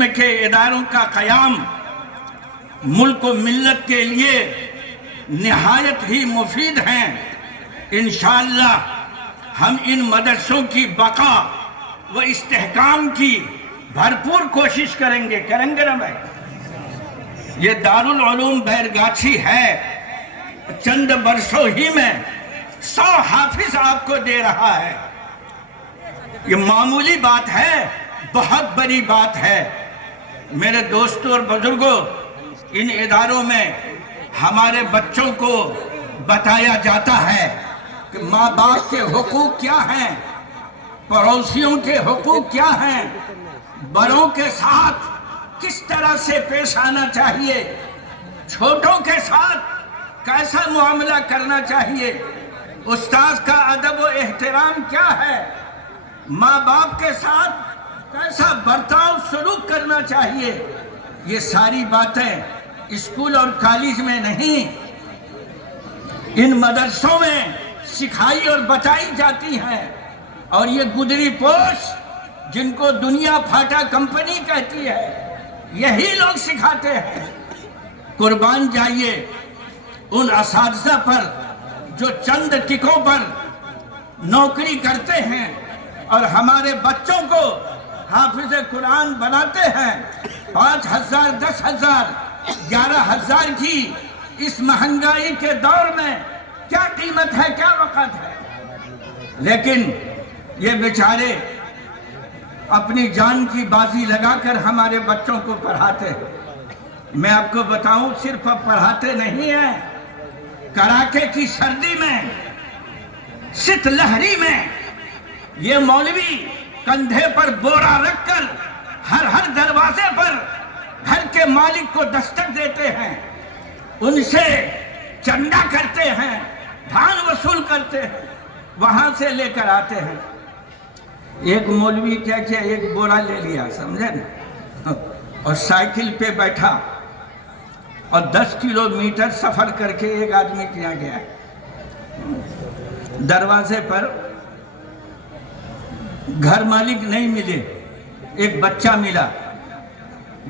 قسم کے اداروں کا قیام ملک و ملت کے لیے نہایت ہی مفید ہیں۔ انشاءاللہ ہم ان مدرسوں کی بقا و استحکام کی بھرپور کوشش کریں گے نا بھائی؟ یہ دارالعلوم بیرگاچھی ہے، چند برسوں ہی میں 100 حافظ آپ کو دے رہا ہے۔ یہ معمولی بات ہے، بہت بڑی بات ہے۔ میرے دوستوں اور بزرگوں، ان اداروں میں ہمارے بچوں کو بتایا جاتا ہے کہ ماں باپ کے حقوق کیا ہیں، پڑوسیوں کے حقوق کیا ہیں، بڑوں کے ساتھ کس طرح سے پیش آنا چاہیے، چھوٹوں کے ساتھ کیسا معاملہ کرنا چاہیے، استاذ کا ادب و احترام کیا ہے، ماں باپ کے ساتھ کیسا برتاؤ سلوک کرنا چاہیے۔ یہ ساری باتیں اسکول اور کالج میں نہیں، ان مدرسوں میں سکھائی اور بتائی جاتی ہیں۔ اور یہ گدری پوش جن کو دنیا پھاٹا کمپنی کہتی ہے، یہی لوگ سکھاتے ہیں۔ قربان جائیے ان اساتذہ پر جو چند ٹکوں پر نوکری کرتے ہیں اور ہمارے بچوں کو حافظ قرآن بناتے ہیں۔ 5,000 10,000 11,000 کی اس مہنگائی کے دور میں کیا قیمت ہے، کیا وقت ہے؟ لیکن یہ بیچارے اپنی جان کی بازی لگا کر ہمارے بچوں کو پڑھاتے ہیں۔ میں آپ کو بتاؤں، صرف اب پڑھاتے نہیں ہیں، کڑاکے کی سردی میں، ست لہری میں یہ مولوی کندھے پر بورا رکھ کر ہر دروازے پر گھر کے مالک کو دستک دیتے ہیں، ان سے چندہ کرتے ہیں، دھان وصول کرتے ہیں، وہاں سے لے کر آتے ہیں۔ ایک مولوی کیا ایک بورا لے لیا، سمجھے نا، اور سائیکل پہ بیٹھا اور 10 کلومیٹر سفر کر کے ایک آدمی کیا گیا۔ دروازے پر گھر مالک نہیں ملے، ایک بچہ ملا۔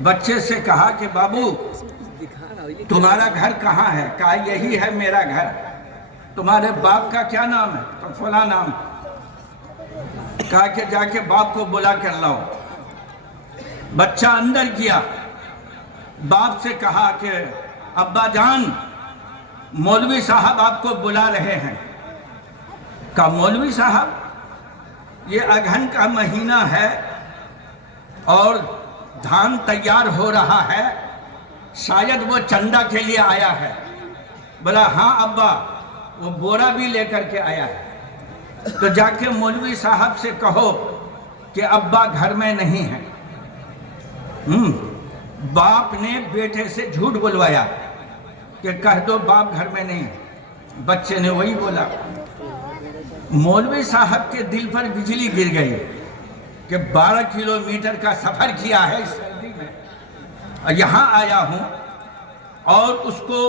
بچے سے کہا کہ بابو تمہارا گھر کہاں ہے؟ کہا یہی ہے میرا گھر۔ تمہارے باپ کا کیا نام ہے؟ تو فلاں نام۔ کہا کہ جا کے باپ کو بلا کر لاؤ۔ بچہ اندر گیا، باپ سے کہا کہ ابا جان مولوی صاحب آپ کو بلا رہے ہیں۔ کہا مولوی صاحب یہ اگہن کا مہینہ ہے اور دھان تیار ہو رہا ہے، شاید وہ چندہ کے لیے آیا ہے۔ بولا ہاں ابا، وہ بورا بھی لے کر کے آیا ہے۔ تو جا کے مولوی صاحب سے کہو کہ ابا گھر میں نہیں ہے۔ باپ نے بیٹے سے جھوٹ بلوایا کہ کہہ دو باپ گھر میں نہیں ہے۔ بچے نے وہی بولا۔ مولوی صاحب کے دل پر بجلی گر گئی کہ 12 کلومیٹر کا سفر کیا ہے اس سردی میں، یہاں آیا ہوں اور اس کو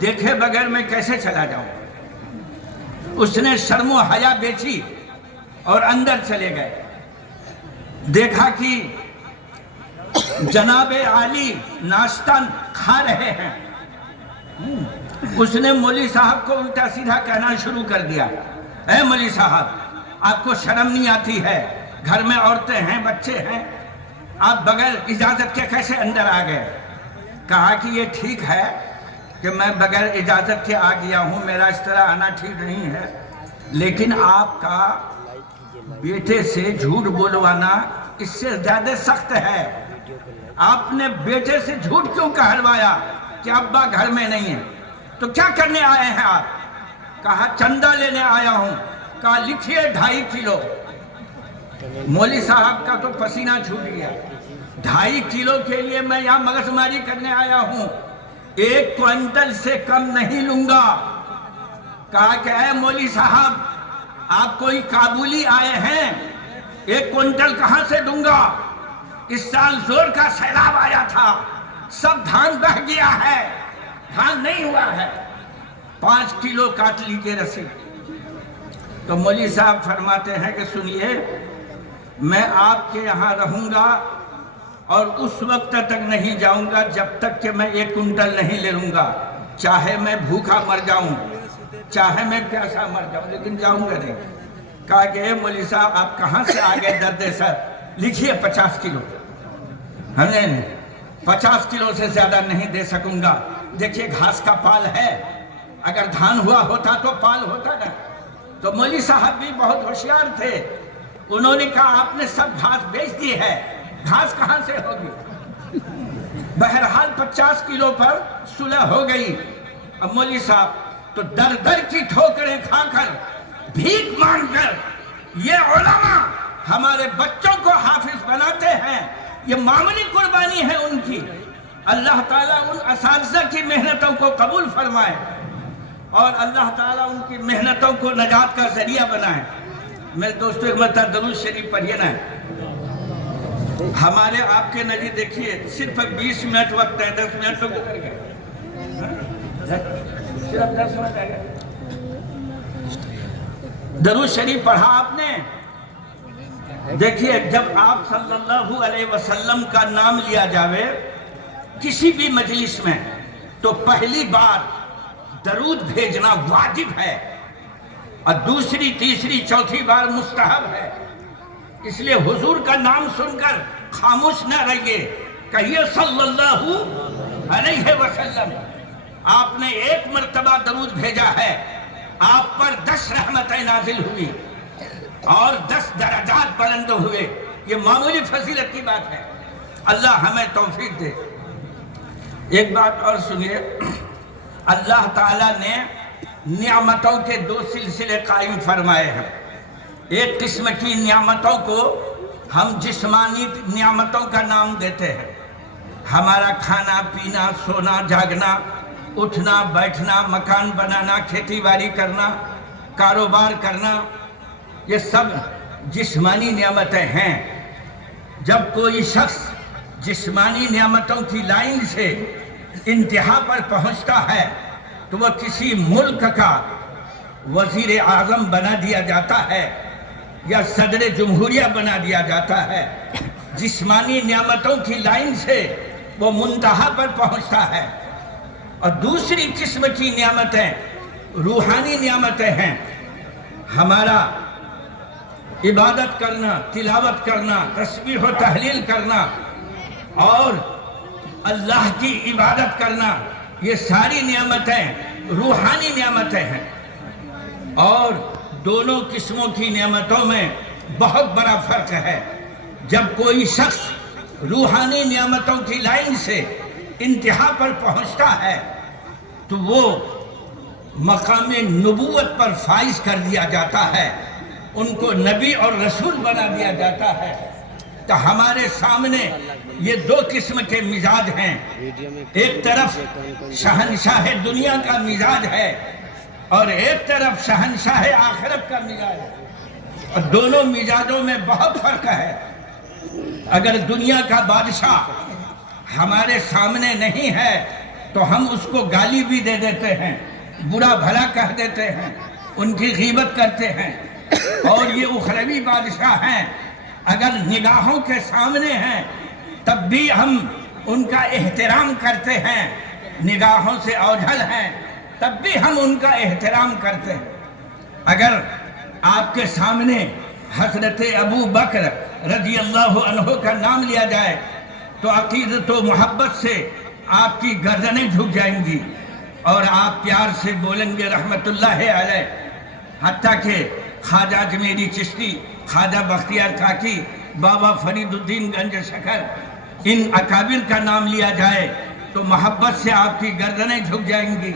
دیکھے بغیر میں کیسے چلا جاؤں۔ اس نے شرم و حیا بیچی اور اندر چلے گئے۔ دیکھا کہ جناب عالی ناشتہ کھا رہے ہیں۔ اس نے مولوی صاحب کو الٹا سیدھا کہنا شروع کر دیا، اے مولوی صاحب آپ کو شرم نہیں آتی ہے؟ گھر میں عورتیں ہیں، بچے ہیں، آپ بغیر اجازت کے کیسے اندر آ گئے؟ کہا کہ یہ ٹھیک ہے کہ میں بغیر اجازت کے آ گیا ہوں، میرا اس طرح آنا ٹھیک نہیں ہے، لیکن آپ کا بیٹے سے جھوٹ بولوانا اس سے زیادہ سخت ہے۔ آپ نے بیٹے سے جھوٹ کیوں کہلوایا کہ ابا گھر میں نہیں ہے؟ تو کیا کرنے آئے ہیں آپ؟ کہا چندہ لینے آیا ہوں۔ کہا لکھیے 2.5 کلو۔ مولوی صاحب کا تو پسینہ چھوٹ گیا۔ 2.5 کلو کے لیے میں یہاں مغز ماری کرنے آیا ہوں، 1 کوئنٹل سے کم نہیں لوں گا۔ کہا کہ اے مولوی صاحب آپ کوئی کابلی آئے ہیں، 1 کوئنٹل کہاں سے دوں گا؟ اس سال زور کا سیلاب آیا تھا، سب دھان بہہ گیا ہے، دھان نہیں ہوا ہے، 5 کلو کاٹ لیجیے رسید۔ تو مولوی صاحب فرماتے ہیں کہ سنیے، میں آپ کے یہاں رہوں گا اور اس وقت تک نہیں جاؤں گا جب تک کہ میں 1 کنٹل نہیں لے لوں گا، چاہے میں بھوکا مر جاؤں، چاہے میں پیاسا مر جاؤں، لیکن جاؤں گا نہیں۔ کہا کہ اے مولوی صاحب آپ کہاں سے آگے درد سر، لکھیے 50 کلو۔ ہم نے 50 کلو سے زیادہ نہیں دے سکوں گا، دیکھیے گھاس کا پال ہے، اگر دھان ہوا ہوتا تو پال ہوتا نا۔ تو مولوی صاحب بھی بہت ہوشیار تھے، انہوں نے کہا آپ نے سب گھاس بیچ دی ہے، گھاس کہاں سے ہوگی؟ بہرحال 50 کلو پر صلح ہو گئی۔ اب مولوی صاحب تو در در کی ٹھوکریں کھا کر، بھیک مانگ کر، یہ علماء ہمارے بچوں کو حافظ بناتے ہیں، یہ معمولی قربانی ہے ان کی۔ اللہ تعالیٰ ان اساتذہ کی محنتوں کو قبول فرمائے اور اللہ تعالیٰ ان کی محنتوں کو نجات کا ذریعہ بنائے۔ میرے دوستو ایک مرتبہ درود شریف پڑھیے نا۔ ہمارے آپ کے نبی دیکھیے صرف 20 منٹ وقت ہے، 10 منٹ تو گزر گئے، صرف 10 منٹ آ گئے۔ درود شریف پڑھا آپ نے؟ دیکھیے جب آپ صلی اللہ علیہ وسلم کا نام لیا جاوے کسی بھی مجلس میں تو پہلی بار درود بھیجنا واجب ہے، اور دوسری تیسری چوتھی بار مستحب ہے۔ اس لیے حضور کا نام سن کر خاموش نہ رہیے، کہیے صلی اللہ علیہ وسلم۔ آپ نے 1 مرتبہ درود بھیجا ہے، آپ پر 10 رحمتیں نازل ہوئی اور 10 درجات بلند ہوئے، یہ معمولی فضیلت کی بات ہے۔ اللہ ہمیں توفیق دے۔ ایک بات اور سنیے، اللہ تعالیٰ نے نعمتوں کے 2 سلسلے قائم فرمائے ہیں۔ ایک قسم کی نعمتوں کو ہم جسمانی نعمتوں کا نام دیتے ہیں، ہمارا کھانا پینا، سونا جاگنا، اٹھنا بیٹھنا، مکان بنانا، کھیتی باڑی کرنا، کاروبار کرنا، یہ سب جسمانی نعمتیں ہیں۔ جب کوئی شخص جسمانی نعمتوں کی لائن سے انتہا پر پہنچتا ہے تو وہ کسی ملک کا وزیر اعظم بنا دیا جاتا ہے یا صدر جمہوریہ بنا دیا جاتا ہے۔ جسمانی نعمتوں کی لائن سے وہ منتہا پر پہنچتا ہے۔ اور دوسری قسم کی نعمتیں روحانی نعمتیں ہیں، ہمارا عبادت کرنا، تلاوت کرنا، تسبیح و تحلیل کرنا اور اللہ کی عبادت کرنا، یہ ساری نعمتیں روحانی نعمتیں ہیں۔ اور دونوں قسموں کی نعمتوں میں بہت بڑا فرق ہے۔ جب کوئی شخص روحانی نعمتوں کی لائن سے انتہا پر پہنچتا ہے تو وہ مقام نبوت پر فائز کر دیا جاتا ہے، ان کو نبی اور رسول بنا دیا جاتا ہے۔ تو ہمارے سامنے یہ 2 قسم کے مزاج ہیں، ایک طرف شہنشاہ دنیا کا مزاج ہے اور ایک طرف شہنشاہ آخرت کا مزاج ہے، اور دونوں مزاجوں میں بہت فرق ہے۔ اگر دنیا کا بادشاہ ہمارے سامنے نہیں ہے تو ہم اس کو گالی بھی دے دیتے ہیں، برا بھلا کہہ دیتے ہیں، ان کی غیبت کرتے ہیں۔ اور یہ اخروی بادشاہ ہیں، اگر نگاہوں کے سامنے ہیں تب بھی ہم ان کا احترام کرتے ہیں، نگاہوں سے اوجھل ہیں تب بھی ہم ان کا احترام کرتے ہیں۔ اگر آپ کے سامنے حضرت ابو بکر رضی اللہ عنہ کا نام لیا جائے تو عقیدت و محبت سے آپ کی گردنیں جھک جائیں گی اور آپ پیار سے بولیں گے رحمت اللہ علیہ۔ حتیٰ کہ خواجہ اجمیری چشتی، خواجہ بختیار کاکی، بابا فرید الدین گنج شکر، ان اکابر کا نام لیا جائے تو محبت سے آپ کی گردنیں جھک جائیں گی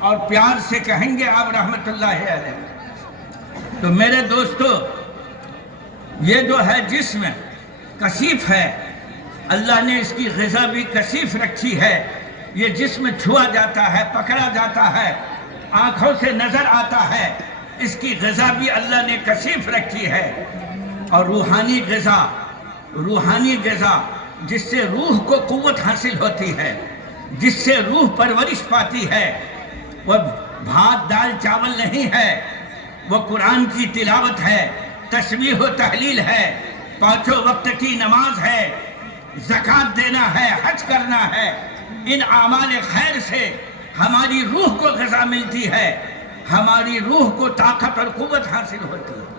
اور پیار سے کہیں گے آپ رحمت اللہ علیہ۔ تو میرے دوستو، یہ جو ہے جسم کثیف ہے، اللہ نے اس کی غذا بھی کثیف رکھی ہے۔ یہ جسم چھوا جاتا ہے، پکڑا جاتا ہے، آنکھوں سے نظر آتا ہے، اس کی غذا بھی اللہ نے کثیف رکھی ہے۔ اور روحانی غذا جس سے روح کو قوت حاصل ہوتی ہے، جس سے روح پرورش پاتی ہے، وہ بھات دال چاول نہیں ہے، وہ قرآن کی تلاوت ہے، تسبیح و تحلیل ہے، 5 وقت کی نماز ہے، زکوٰۃ دینا ہے، حج کرنا ہے، ان اعمال خیر سے ہماری روح کو غذا ملتی ہے، ہماری روح کو طاقت اور قوت حاصل ہوتی ہے۔